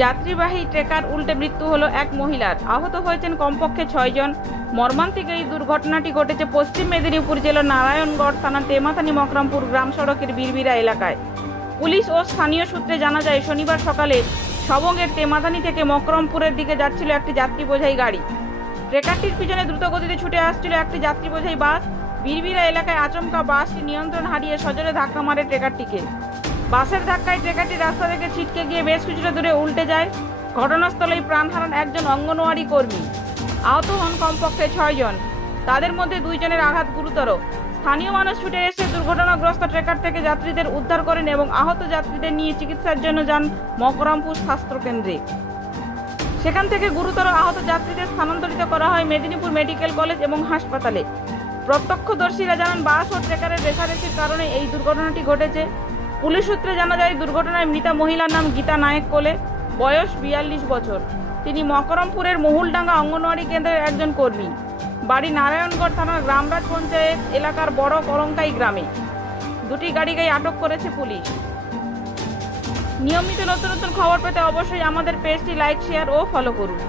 যাত্রীবাহী ট্রেকার উল্টে মৃত্যু হলো এক মহিলার, আহত হয়েছেন কমপক্ষে 6 জন। মর্মান্তিক এই দুর্ঘটনাটি ঘটেছে পশ্চিম মেদিনীপুর জেলার নারায়ণগড় থানার তেমাথানি মকরামপুর গ্রাম সড়কের বীরবিরা এলাকায়। পুলিশ ও স্থানীয় সূত্রে জানা যায়, শনিবার সকালে সবংয়ের তেমাথানি থেকে মকরমপুরের দিকে যাচ্ছিল একটি যাত্রী বোঝাই গাড়ি। ট্রেকারটির পিছনে দ্রুতগতিতে ছুটে আসছিল একটি যাত্রী বোঝাই বাস। বীরবিরা এলাকায় আচমকা বাসটি নিয়ন্ত্রণ হারিয়ে সজোরে ধাক্কা মারে ট্রেকারটিকে। বাসের ধাক্কায় ট্রেকারটি রাস্তা থেকে ছিটকে গিয়ে বেশ কিছুটা দূরে উল্টে যায়। ঘটনাস্থলেই প্রাণ হারান একজন অঙ্গনওয়াড়ি কর্মী। আহত হন কমপক্ষে 6 জন, তাদের মধ্যে 2 জনের আঘাত গুরুতর। স্থানীয় মানুষ ছুটে এসে দুর্ঘটনাগ্রস্ত ট্রেকার থেকে যাত্রীদের উদ্ধার করেন এবং আহত যাত্রীদের নিয়ে চিকিৎসার জন্য যান মকরমপুর স্বাস্থ্য কেন্দ্রে। সেখান থেকে গুরুতর আহত যাত্রীদের স্থানান্তরিত করা হয় মেদিনীপুর মেডিকেল কলেজ এবং হাসপাতালে। প্রত্যক্ষদর্শীরা জানান, বাস ও ট্রেকারের রেষারেষির কারণে এই দুর্ঘটনাটি ঘটেছে। পুলিশ সূত্রে জানা যায়, দুর্ঘটনায় মৃতা মহিলার নাম গীতা নায়েক কোলে, বয়স 42 বছর। তিনি মকরমপুরের মহুলডাঙ্গা অঙ্গনওয়াড়ি কেন্দ্রের একজন কর্মী। বাড়ি নারায়ণগড় থানার গ্রামরাজ পঞ্চায়েত এলাকার বড় করঙ্কাই গ্রামে। দুটি গাড়িকেই আটক করেছে পুলিশ। নিয়মিত নতুন নতুন খবর পেতে অবশ্যই আমাদের পেজটি লাইক, শেয়ার ও ফলো করুন।